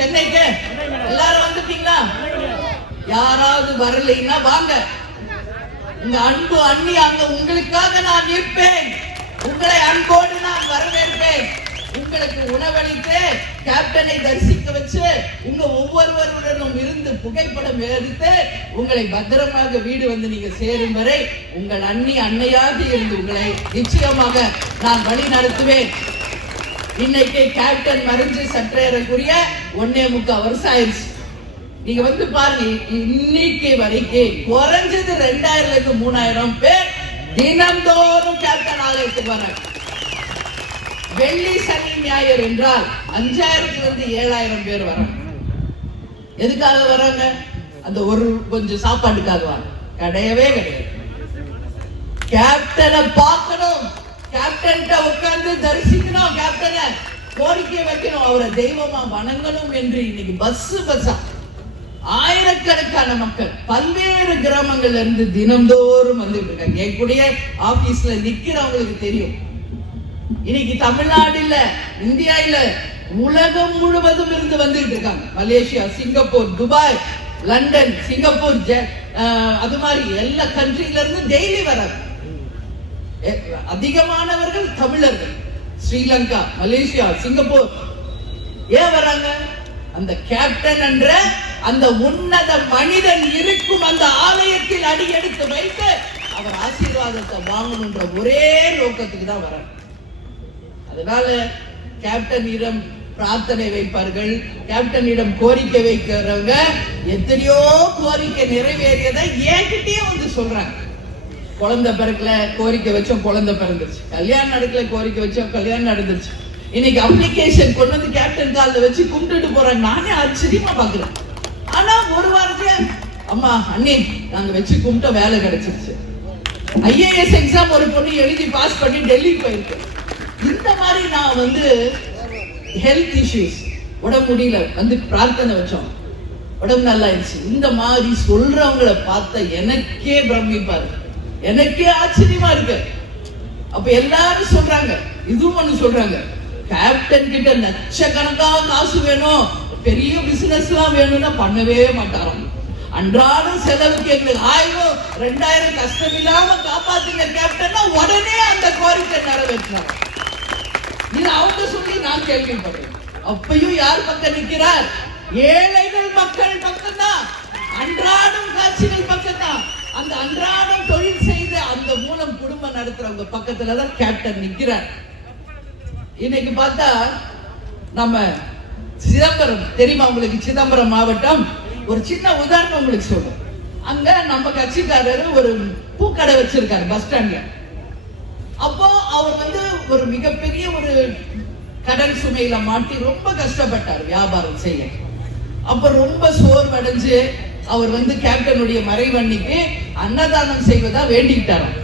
சென்னைக்கு எல்லாரும் வந்துட்டீங்களா? யாராவது வரலைன்னா வாங்க. உங்க அன்பு அண்ணி அங்க உங்களுக்காக நான் இருப்பேன். உங்களை அன்போடு நான் வரவேற்பேன். உங்களுக்கு உணவளித்து கேப்டனை தரிசிக்க வச்சு உங்க ஒவ்வொருவருடனும் இருந்து புகைப்படம் எடுத்து உங்களை பத்திரமாக வீடு வந்து நீங்க சேரும் வரை உங்கள் அண்ணி அன்னையாக இருந்து உங்களை நிச்சயமாக நான் வழி நடத்துவேன். இன்னைக்கு கேப்டன் மறைஞ்சு சற்றேறக்குரிய 1.25 வருஷம் ஆயிடுச்சு. நீங்க வந்து பாருங்க, இன்னைக்கு வரைக்கும் குறைஞ்சது 2000 இருந்து 3000 பேர் தினந்தோறும் கேப்டன் ஆலயத்துக்கு வராங்க. வெள்ளி சனி ஞாயிறு என்றால் 5000 இருந்து 7000 பேர் வராங்க. எதுக்காக வராங்க? அந்த ஒரு கொஞ்சம் சாப்பாட்டுக்காக வராங்க? கிடையவே கிடையாது. கேப்டனை பார்க்கணும், கேப்டன் உட்கார்ந்து தரிசிக்கணும், கேப்டனை கோரிக்கை வைக்கணும், அவரை தெய்வமா வணங்கணும் என்று இன்னைக்கு பஸ்ஸா ஆயிரக்கணக்கான மக்கள் பல்வேறு கிராமங்கள்ல இருந்து தினந்தோறும் வந்துட்டு இருக்காங்க. என் கூடிய ஆபீஸ்ல நிக்கிறவங்களுக்கு தெரியும். இன்னைக்கு தமிழ்நாடு இல்ல, இந்தியா இல்ல, உலகம் முழுவதும் இருந்து வந்துட்டு இருக்காங்க. Malaysia, Singapore, Dubai, London, Singapore, அது மாதிரி எல்லா கண்ட்ரில இருந்து டெய்லி வராங்க. அதிகமானவர்கள் தமிழர்கள். Sri Lanka, Malaysia, Singapore. ஏன் வராங்க? அந்த கேப்டன் என்ற அந்த உன்னத மனிதன் இருக்கும் அந்த ஆலயத்தில் அடி எடுத்து வைத்து அவர் ஆசீர்வாதத்தை வாங்கணும்ன்ற ஒரே நோக்கத்துக்கு தான் வராங்க. அதனால கேப்டனிடம் பிரார்த்தனை வைப்பார்கள், கேப்டனிடம் கோரிக்கை வைக்கிறவங்க எத்தனையோ கோரிக்கை நிறைவேறியதை என்கிட்டயே வந்து சொல்றாங்க. குழந்தை பிறக்கல, கோரிக்கை வச்சோம், குழந்தை பிறந்துருச்சு. கல்யாணம் நடக்கல, கோரிக்கை வச்சோம், கல்யாணம் நடந்துருச்சு. இன்னைக்கு அப்ளிகேஷன் கொண்டு வந்து கேப்டன் காலில் வச்சு கும்பிட்டுட்டு போறாங்க. நானே ஆச்சரியமா பாக்குறேன். ஆனா ஒரு வாரத்துல அம்மா அண்ணே நாங்க வச்சு கும்பிட்ட வேலை கிடைச்சிருச்சு. IAS எக்ஸாம் ஒரு பொண்ணு எழுதி பாஸ் பண்ணி டெல்லிக்கு போயிருக்கு. இந்த மாதிரி நான் வந்து ஹெல்த் இஷ்யூஸ், உடம்பு முடியல, வந்து பிரார்த்தனை வச்சோம், உடம்பு நல்லா ஆயிடுச்சு. இந்த மாதிரி சொல்றவங்களை பார்த்த எனக்கே பிரமிப்பாரு, எனக்கே ஆச்சரியமா இருக்கு. அப்ப எல்லாரும் சொல்றாங்க, இதுவும் ஒண்ணு சொல்றாங்க, கேப்டன் கிட்ட லட்சக்கணக்கா காசு வேணும், பெரிய பிசினஸ் எல்லாம் வேணும்னா பண்ணவே மாட்டாராம். அன்றாடம் செலவுக்கு எங்களுக்கு 1000 2000 கஷ்டம் இல்லாம காப்பாத்துங்க கேப்டன்னா உடனே அந்த கோரிக்கை நிறைவேற்றினாங்க. இது அவங்க சொல்லி நான் கேள்விப்படுறேன். அப்பயும் யார் பக்கம் நிற்கிறார்? ஏழைகள் மக்கள் பக்கம் தான், அன்றாடம் காட்சிகள் பக்கம் தான். அந்த அன்றாடம் தொழில் செய்து அந்த மூலம் குடும்பம் நடத்துறவங்க பக்கத்துலதான் கேப்டன் நிற்கிறார். இன்னைக்கு பார்த்தா நம்ம சிதம்பரம் தெரியுமா உங்களுக்கு? சிதம்பரம் மாவட்டம். ஒரு சின்ன உதாரணம் உங்களுக்கு சொல்றேன். அங்க நம்ம கட்சிக்காரர் ஒரு பூக்கடை வச்சிருக்காரு பஸ் ஸ்டாண்ட்ல. அப்போ அவர் வந்து ஒரு மிகப்பெரிய ஒரு கடன் சுமையில மாட்டி ரொம்ப கஷ்டப்பட்டார் வியாபாரம் செய்ய. அப்ப ரொம்ப சோர்வடைஞ்சு அவர் வந்து கேப்டனுடைய மறைவன்னிக்கு அன்னதானம் செய்வதா வேண்டிக்கிட்டாராம்.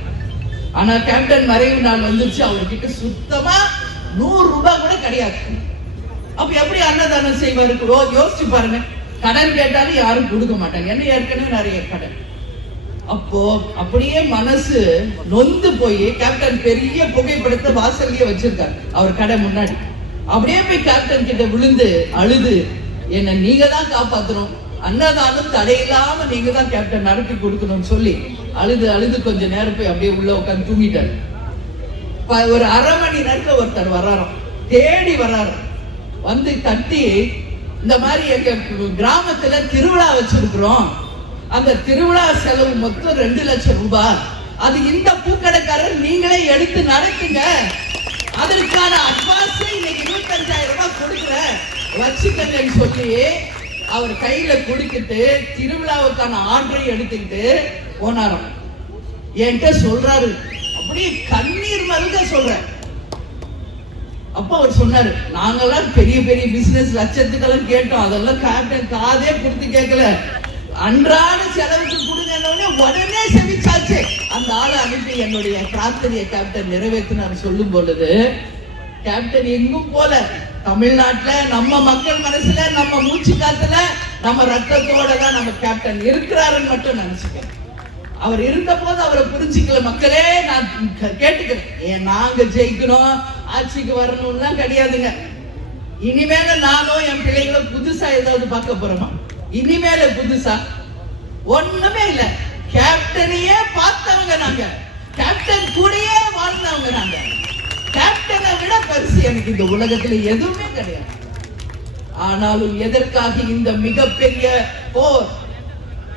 ஆனா கேப்டன் மறைவு நாள் வந்துச்சு, அவர்கிட்ட சுத்தமா 100 ரூபாய் கூட கிடையாது. அப்ப எப்படி அன்னதானம் செய்வாரு? யோசிச்சு பாருங்க. கடன் கேட்டாலும் யாரும் கொடுக்க மாட்டாங்க, என்ன ஏற்கனவே நிறைய கடன். அப்போ அப்படியே மனசு நொந்து போய் கேப்டன் பெரிய புகைப்படத்தை வாசல்லையே வச்சிருக்காரு அவர் கடை முன்னாடி. அப்படியே போய் கேப்டன் கிட்ட விழுந்து அழுது, என்ன நீங்க தான் காப்பாத்தணும், அன்னதானம் தடையில்லாம நீங்க தான் கேப்டன் நடத்தி கொடுக்கணும்னு சொல்லி அழுது அழுது கொஞ்ச நேரம் போய் அப்படியே உள்ள உட்காந்து தூங்கிட்டாரு. ஒரு அரை மணி நேரத்துல ஒருத்தர் வர்றாராம், தேடி வர்றாராம். வந்து தட்டி, இந்த மாதிரி எங்க கிராமத்துல திருவிழா வச்சிருக்கிறோம், அந்த திருவிழா செலவு மொத்தம் 2 லட்சம் ரூபாய், அது இந்த பூக்கடைக்காரர் நீங்களே எடுத்து நடத்துங்க, அதற்கான அட்வான்ஸ் இன்னைக்கு 25,000 ரூபாய் கொடுக்குறேன் வச்சுக்கங்கன்னு சொல்லி அவர் கையில கொடுத்துட்டு திருவிழாவுக்கான ஆர்டரை எடுத்துக்கிட்டு போனாராம். என்கிட்ட சொல்றாரு, அப்படியே கண்ணீர் மல்க சொல்றேன். அப்ப அவர் சொன்னாரு, நாங்கெல்லாம் பெரிய பெரிய பிசினஸ் லட்சத்துக்கெல்லாம் கேட்டோம், அதெல்லாம் கேப்டன் காதே கொடுத்து கேட்கல, அன்றாட செலவுக்கு கொடுங்க, உடனே செவிச்சாச்சு. அந்த ஆளை அனுப்பி என்னுடைய பிரார்த்தனையை கேப்டன் நிறைவேற்றினார். சொல்லும் பொழுது கேப்டன் எங்கும் போல தமிழ்நாட்டுல நம்ம மக்கள் மனசுல, நம்ம மூச்சு காத்துல, நம்ம ரத்தத்தோட தான் நம்ம கேப்டன் இருக்கிறாருன்னு மட்டும் நினைச்சுக்கிறேன். அவர் இருந்த போது அவரை புரிஞ்சுக்கல மக்களே. நான் கேட்டுக்கிறேன், நாங்க ஜெயிக்கணும், ஆட்சிக்கு வரணும்லாம் கிடையாதுங்க. இனிமேல நானும் என் பிள்ளைகளும் புதுசா ஏதாவது பார்க்க போறோமா? இனிமேல புதுசா ஒண்ணுமே இல்ல. கேப்டனையே பார்த்தவங்க நாங்க, கேப்டன் கூடயே வாழ்ந்தவங்க நாங்க. கேப்டனை விட பரிசு எனக்கு இந்த உலகத்துல எதுவுமே கிடையாது. ஆனாலும் எதற்காக இந்த மிகப்பெரிய போர்?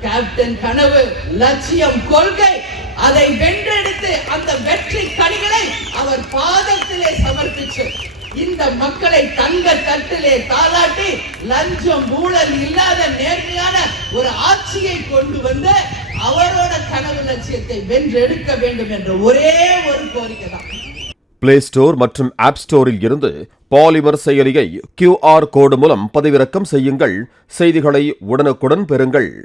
கேப்டன் கனவு, லட்சியம், கொள்கை, அதை வென்றெடுத்து அந்த வெற்றி கனிகளை அவர் பாதத்திலே சமர்ப்பிச்சு இந்த மக்களை தங்க தட்டிலே தாளாட்டி லஞ்சம் ஊழல் இல்லாத நேர்மையான ஒரு ஆட்சியை கொண்டு வந்து அவரோட கனவு லட்சியத்தை வென்றெடுக்க வேண்டும் என்ற ஒரே ஒரு கோரிக்கை தான். பிளே ஸ்டோர் மற்றும் ஆப் ஸ்டோரில் இருந்து பாலிமர் செயலியை QR கோடு மூலம் பதிவிறக்கம் செய்யுங்கள். செய்திகளை உடனுக்குடன் பெறுங்கள்.